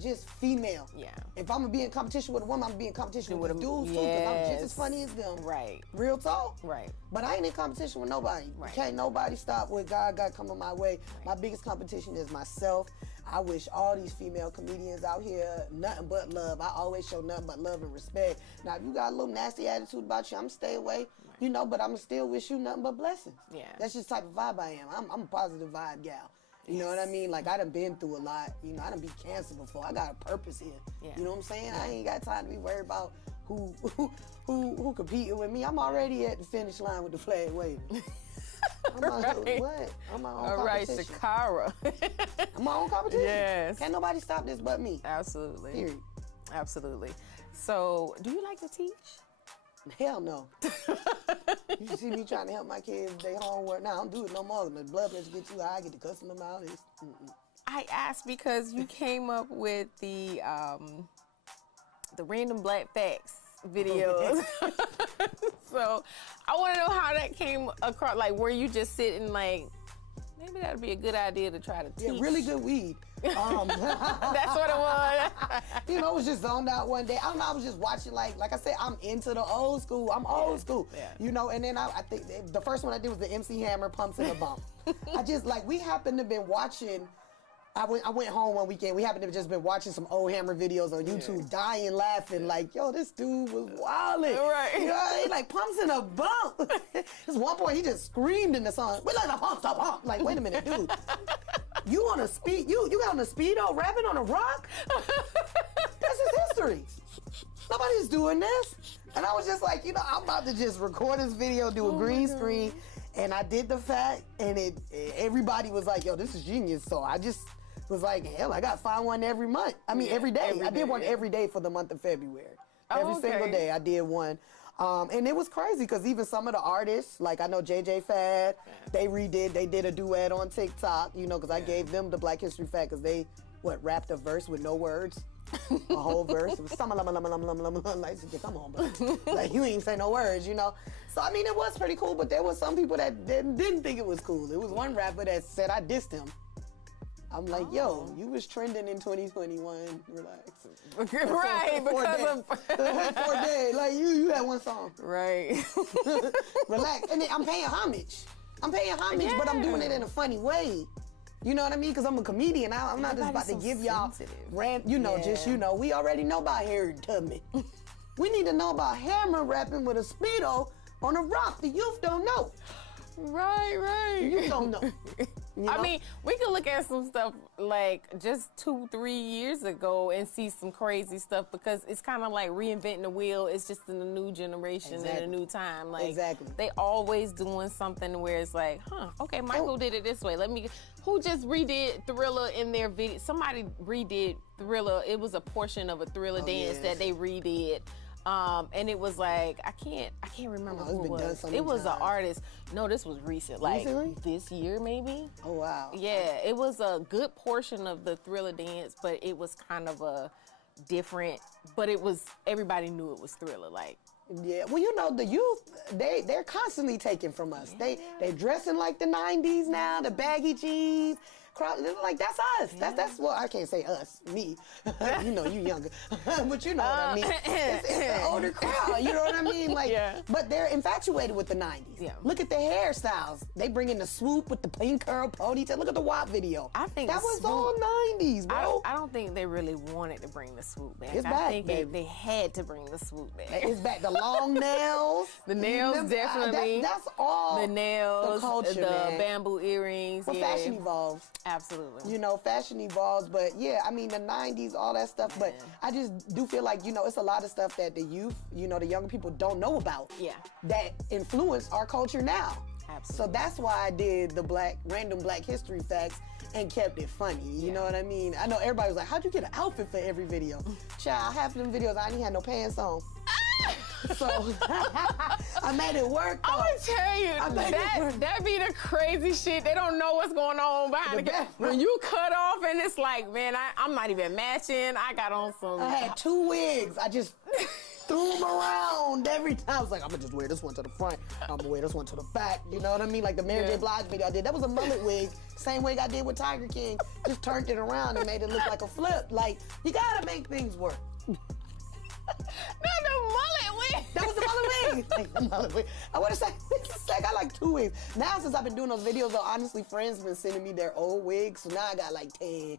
just female. Yeah. If I'm gonna be in competition with a woman, I'm gonna be in competition with With a a- dude too, cause I'm just as yes. funny as them. Right. Real talk. Right. But I ain't in competition with nobody. Right. Can't nobody stop what God got coming my way. My biggest competition is myself. I wish all these female comedians out here nothing but love. I always show nothing but love and respect. Now, if you got a little nasty attitude about you, I'm stay away. You know, but I'm still wish you nothing but blessings. Yeah. That's just the type of vibe I am. I'm a positive vibe gal. You know what I mean? Like, I done been through a lot. You know, I done beat cancer before. I got a purpose here. Yeah. You know what I'm saying? I ain't got time to be worried about who competing with me. I'm already at the finish line with the flag waving. I'm Right. what? I'm my own All right, competition. Shakara. I'm my own competition. Yes. Can't nobody stop this but me. Absolutely. Period. Absolutely. So, do you like to teach? Hell no. You see me trying to help my kids with their homework. Now, I don't do it no more. The blood pressure get too high, I get to cussing them out. I asked because you came up with the random black facts videos. So I want to know how that came across. Like, were you just sitting like, maybe that'd be a good idea to try to teach? Yeah, really good weed. That's what it was. You know, I was just zoned out one day. I don't know, I was just watching, like I said, I'm into the old school. I'm old school. Yeah. You know, and then I think the first one I did was the MC Hammer Pumps in a Bump. I just, like, we happened to been watching, I went home one weekend, we happened to have just been watching some old Hammer videos on YouTube, dying laughing, like, yo, this dude was wildin'. Right. You know, he like pumps in a bump. This one point, he just screamed in the song, we like the pump, stop, pump. Like, wait a minute, dude. You on a speed, you got on a speedo rapping on a rock? This is history. Nobody's doing this. And I was just like, you know, I'm about to just record this video, do a green screen. And I did the fact, and everybody was like, yo, this is genius. So I just was like, hell, I got to find one every month. I mean, every day. I did one every day for the month of February. Every single day I did one. And it was crazy because even some of the artists, like I know JJ Fad, they did a duet on TikTok, you know, because I gave them the Black History fact because they, rapped a verse with no words. a whole verse. It was some like, come on, bro. Like, you ain't say no words, you know? So, I mean, it was pretty cool, but there was some people that didn't think it was cool. It was one rapper that said I dissed him. I'm like, yo, you was trending in 2021. Relax. Right, because of 4 days. Like, you had one song. Right. Relax. And then I'm paying homage. But I'm doing it in a funny way. You know what I mean? Because I'm a comedian. I'm not just about to give y'all we already know about Harry Tubman. We need to know about Hammer rapping with a Speedo on a rock. The youth don't know. Right. You don't know. You know? I mean, we can look at some stuff like just 2-3 years ago and see some crazy stuff because it's kind of like reinventing the wheel. It's just in a new generation and a new time. Like, they always doing something where it's like, okay, Michael did it this way. Who just redid Thriller in their video? Somebody redid Thriller. It was a portion of a Thriller dance that they redid. And it was like, I can't remember who it was. It was an artist. No, this was recent. Like this year maybe. Oh wow. Yeah, it was a good portion of the Thriller dance, but it was kind of a different, but everybody knew it was Thriller. Like, yeah, well, you know, the youth, they're constantly taking from us. They dressing like the 90s now, the baggy jeans. Like, that's us. That's well, I can't say us, me. You know, you younger, but you know what I mean. It's an older crowd. You know what I mean? Like, but they're infatuated with the 90s. Yeah. Look at the hairstyles. They bring in the swoop with the pink curl ponytail. Look at the WAP video. I think that was all 90s, bro. I don't think they really wanted to bring the swoop back. It's I back, think baby. they had to bring the swoop back. It's back. The long nails. The nails, definitely. That's all. The nails, the culture, the bamboo earrings. Well, fashion evolves. Absolutely. You know, fashion evolves, but yeah, I mean, the 90s, all that stuff, but I just do feel like, you know, it's a lot of stuff that the youth, you know, the younger people don't know about that influence our culture now. Absolutely. So that's why I did the random black history facts and kept it funny. You know what I mean? I know everybody was like, how'd you get an outfit for every video? Child, half of them videos, I didn't have no pants on. So I made it work. I'm gonna tell you, that be the crazy shit. They don't know what's going on behind the camera. When you cut off and it's like, man, I'm not even matching. I got on some. I had 2 wigs. I just threw them around every time. I was like, I'm gonna just wear this one to the front. I'm gonna wear this one to the back. You know what I mean? Like the Mary J. Blige video I did. That was a mullet wig. Same wig I did with Tiger King. Just turned it around and made it look like a flip. Like, you gotta make things work. Not the mullet wig. That was the mullet wig. Like, the mullet wig. I want to say, I got like 2 wigs. Now, since I've been doing those videos, though, honestly, friends have been sending me their old wigs. So now I got like 10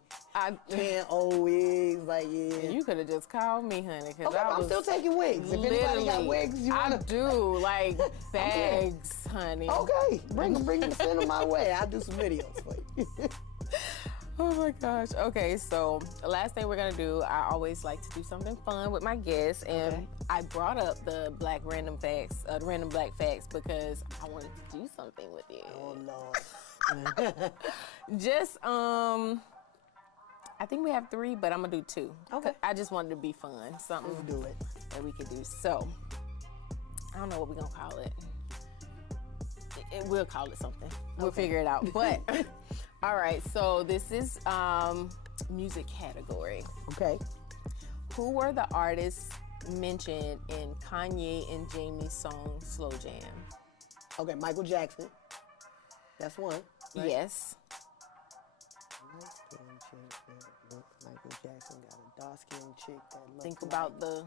old wigs. Like, yeah. You could have just called me, honey. Okay, I'm still taking wigs. If anybody got wigs, you want to. I do. Like, bags, honey. Okay. Bring them, send them my way. I'll do some videos for you. Oh my gosh. Okay, so the last thing we're gonna do, I always like to do something fun with my guests, and I brought up the random black facts because I wanted to do something with it. Oh Lord. Just I think we have 3, but I'm gonna do 2. Okay. I just wanted to be fun, something Let's do it that we could do. So I don't know what we're gonna call it. We'll call it something. We'll figure it out. But all right, so this is music category. Okay. Who were the artists mentioned in Kanye and Jamie's song Slow Jam? Okay, Michael Jackson. That's one. Right? Yes. Light-skinned chick that look Michael Jackson got a dark-skinned chick that looks Think about the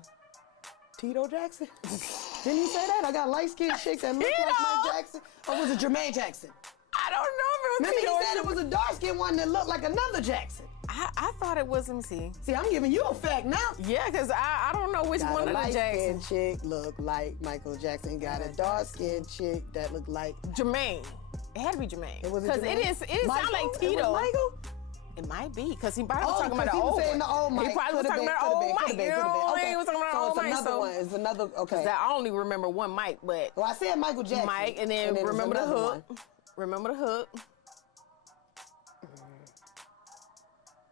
Tito Jackson? Didn't you say that? I got a light-skinned chick that looked like Mike Jackson? Or was it Jermaine Jackson? I don't know if it was Remember he said it was a dark-skinned one that looked like another Jackson. I thought it was, let me see. See, I'm giving you a fact now. Yeah, because I don't know which one of the Jacksons. Light-skinned chick looked like Michael Jackson. Got a dark-skinned chick that looked like Jermaine. It had to be Jermaine. Because it sounds like Tito. It was Michael? It might be, because he probably was talking about the old Mike. He probably was talking about the old Mike. You know, he was talking about the old Mike. So it's another, okay. I only remember one Mike, but. Well, I said Michael Jackson. Mike, and then remember the hook. Remember the hook.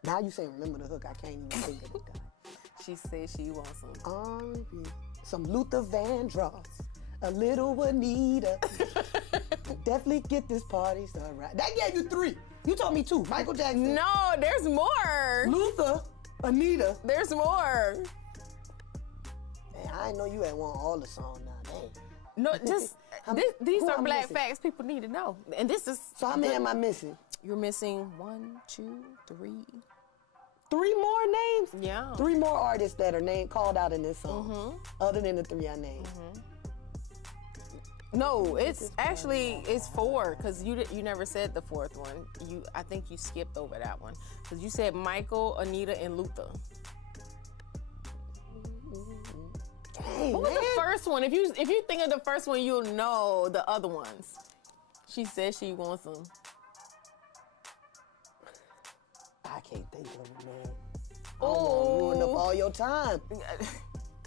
Now you say remember the hook, I can't even think of the guy. She said she wants some R&B, some Luther Vandross, a little Anita. Definitely get this party started right. That gave you 3. You told me 2. Michael Jackson. No, there's more. Luther. Anita. There's more. Man, I didn't know you had won all the songs now. Dang. No, just these who are I'm black missing? facts people need to know. And this is So how many am I missing? you're missing 1, 2, 3. 3 more names? Yeah. 3 more artists that are called out in this song, other than the 3 I named. No, it's 4 because you never said the 4th one. I think you skipped over that one because you said Michael, Anita, and Luther. Dang, What was man. the first one? If you think of the first one, you'll know the other ones. She said she wants them. I can't think of it, man. Oh, ruined up all your time.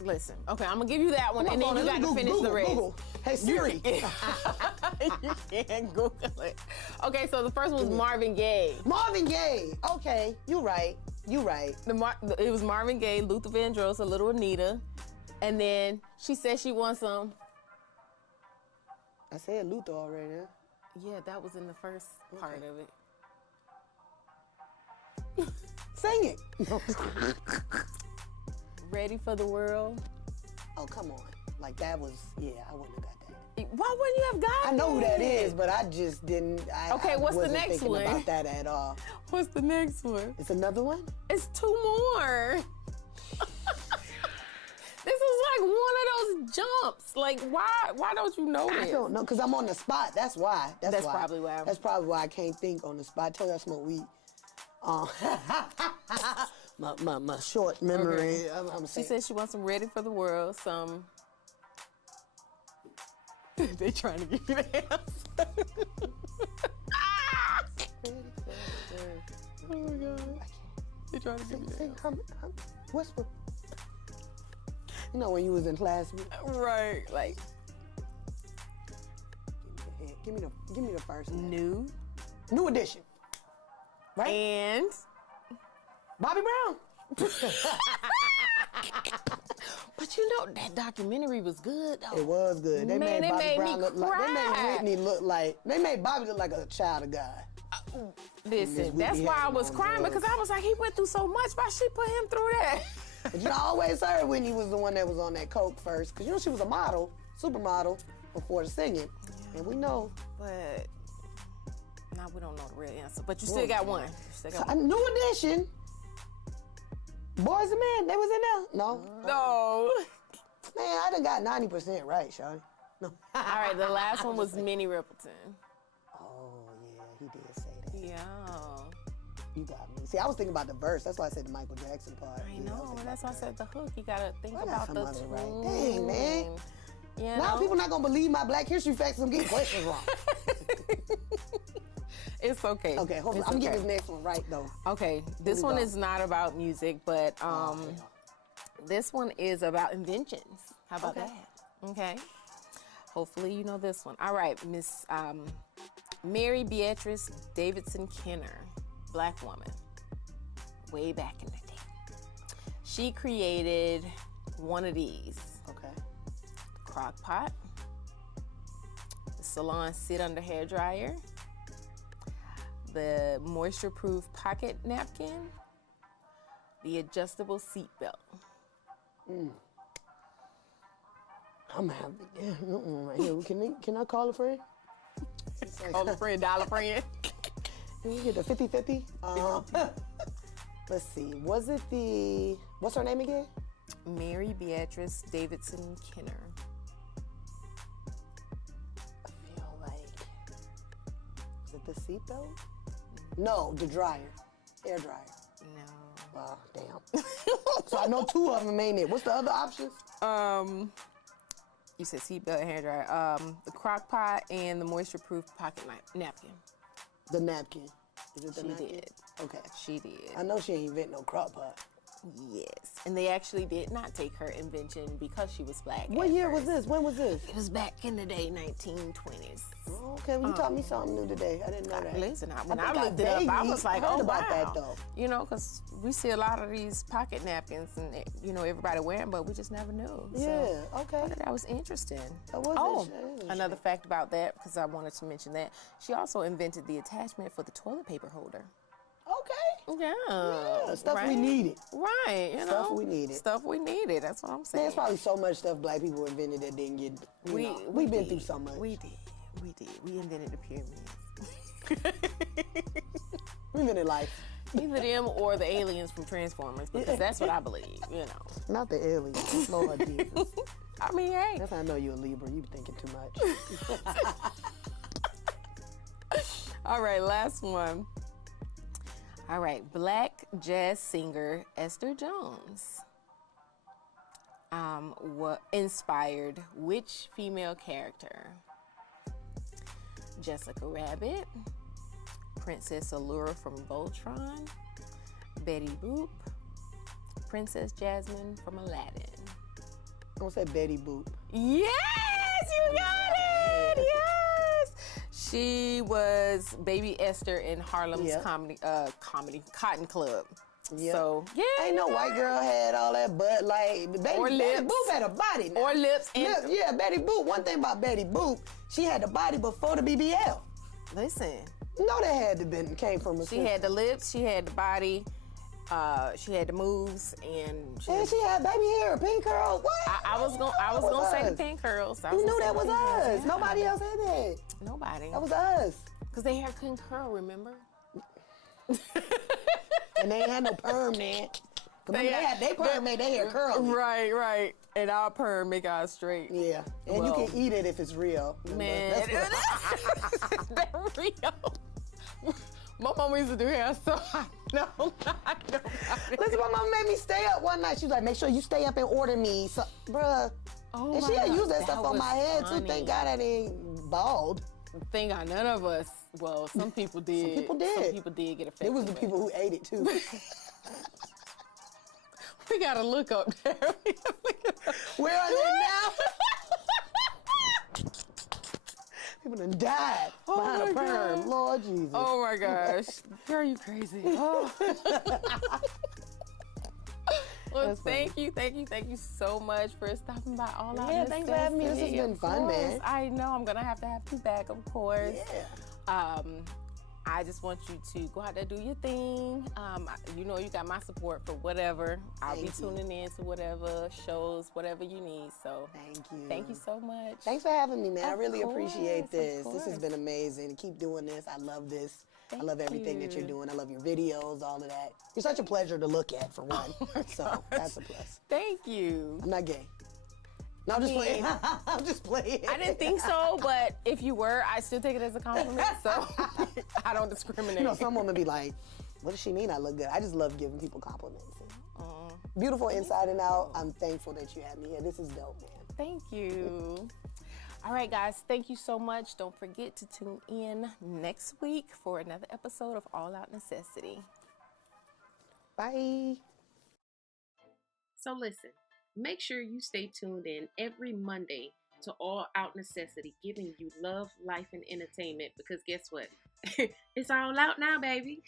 Listen, okay, I'm gonna give you that one, and then you got to finish the rest. Google. Hey Siri. You can't Google it. Okay, so the first one was Marvin Gaye. Marvin Gaye. Okay, you right. It was Marvin Gaye, Luther Vandross, a Little Anita, and then she said she wants some. I said Luther already. Huh? Yeah, that was in the first part of it. Sing it. Ready for the World. Oh, come on. Like that was, I wouldn't have got that. Why wouldn't you have gotten I know who that it? is, but I just didn't. Okay, what's the wasn't next thinking one? about that at all. What's the next one? It's another one? It's 2 more. This is like one of those jumps. Like, why don't you know this? I don't know, because I'm on the spot. That's why. That's probably why. That's probably why I can't think on the spot. I told you I smoke weed. My short memory. Okay. I'm She saying. said she wants some Ready for the World, some... They trying to give you the answer. Oh my God. They trying to give you the answer. Whisper. You know when you was in class with Right, like... Give me the first one. New Edition. Right? and... Bobby Brown. But you know, that documentary was good, though. It was good. They Man, made they Bobby made Brown me look like. They made cry. Whitney look like. They made Bobby look like a child of God. Listen, Whitney that's why I had was him on crying, drugs. because I was like, he went through so much. Why she put him through that? But you know, I always heard Whitney was the one that was on that coke first, because you know she was a model, supermodel, before the singing, and we know. But now we don't know the real answer. But you still got one. You still got A New Edition. Boys and Men, they was in there. No, No. man, I done got 90% right, Shawty. No. All right, the last one was Minnie Riperton. Oh yeah, he did say that. Yeah. You got me. See, I was thinking about the verse. That's why I said the Michael Jackson part. I Yeah, was know, thinking and that's about why I said the hook. You gotta think Well, about the that's tune. somebody right. Dang, man. You Now know? people not gonna believe my Black History facts. I'm getting questions wrong. It's okay. Okay, hold on. It's I'm gonna okay. get this next one right though. Okay, this we one go. is not about music, but this one is about inventions. How about Okay. that? Okay. Hopefully you know this one. All right, Miss Mary Beatrice Davidson Kenner, Black woman, way back in the day. She created one of these: Okay. the crock pot, the salon sit under hair dryer, the moisture-proof pocket napkin, the adjustable seat belt. I'm happy. Right here. Can I call a friend? Call a friend, dollar friend. Can we get the 50-50? Let's see. Was it what's her name again? Mary Beatrice Davidson Kenner. I feel like, is it the seatbelt? No, the dryer. Hair dryer. No. Oh, damn. So I know 2 of them, ain't it? What's the other options? You said seatbelt and hair dryer. The crock pot and the moisture-proof pocket napkin. The napkin. Is it the She napkin? did. Okay. She did. I know she ain't invent no crock pot. Yes. And they actually did not take her invention because she was black. What at year was first. this? When was this? It was back in the day, 1920s. Oh, okay, well, you taught me something new today. I didn't know that. Listen, when I think looked it up, I vaguely was like, heard oh, about wow. that, though. You know, because we see a lot of these pocket napkins and, you know, everybody wearing, but we just never knew. Yeah, So, I okay. thought that was interesting. That was interesting. Another fact about that, because I wanted to mention that, she also invented the attachment for the toilet paper holder. Okay. Yeah. Stuff right? we needed. Right. You Stuff know, we needed. Stuff we needed. That's what I'm saying. There's probably so much stuff black people invented that didn't get. We've been through so much. We did. We invented the pyramids. We invented life. Either them or the aliens from Transformers, because that's what I believe. You know. Not the aliens. Lord Jesus. I mean, hey. That's how I know you're a Libra. You thinking too much. All right, last one. All right, black jazz singer Esther Jones. What inspired which female character? Jessica Rabbit, Princess Allura from Voltron, Betty Boop, Princess Jasmine from Aladdin. I'm gonna say Betty Boop. Yes, you got it. Yes, she was Baby Esther in Harlem's comedy Cotton Club. Yep. So yeah, Ain't no white girl had all that butt, like Betty Boop had a body now. Or lips. Yeah, Betty Boop. One thing about Betty Boop, she had the body before the BBL. Listen, No, that had to came from a she had the lips, she had the body, she had the moves, and she had baby hair, pink curls. What? I was gonna say the pink curls. You knew that was us. Nobody else had that. Nobody. That was us. Cause their hair couldn't curl. Remember? And they ain't had no perm then. They perm made their hair curly. Right. And our perm make ours straight. Yeah. And you can eat it if it's real. Man, that's real. My mama used to do hair, so I know. Listen, my mama made me stay up one night. She was like, make sure you stay up and order me. So, bruh. Oh, and she had used that stuff on my head funny. too. Thank God I ain't bald. Thank God none of us. Well, some people did. Some people did. Some people did get affected. It was the people who ate it too. We gotta look up there. Where are they now? People done died behind a perm. God. Lord Jesus. Oh my gosh. Girl, you crazy. Oh. Well, thank you so much for stopping by All Out. Yeah, thanks for having me. This has been fun, man. I know. I'm gonna have to have you back, of course. Yeah. I just want you to go out there, do your thing. You know you got my support for whatever. I'll be tuning in to whatever shows, whatever you need. So thank you. Thank you so much. Thanks for having me, man. I really Of appreciate this. course, This has been amazing. Keep doing this. I love this. I love everything that you're doing. I love your videos, all of that. You're such a pleasure to look at, for one. So that's a plus. Thank you. I'm not gay. No, I'm just playing. I'm just playing. I didn't think so, but if you were, I still take it as a compliment. So I don't discriminate. You know, some women be like, what does she mean I look good? I just love giving people compliments. Beautiful inside and out. I'm thankful that you had me here. This is dope, man. Thank you. All right, guys, thank you so much. Don't forget to tune in next week for another episode of All Out Necessity. Bye. So listen, make sure you stay tuned in every Monday to All Out Necessity, giving you love, life, and entertainment, because guess what? It's all out now, baby.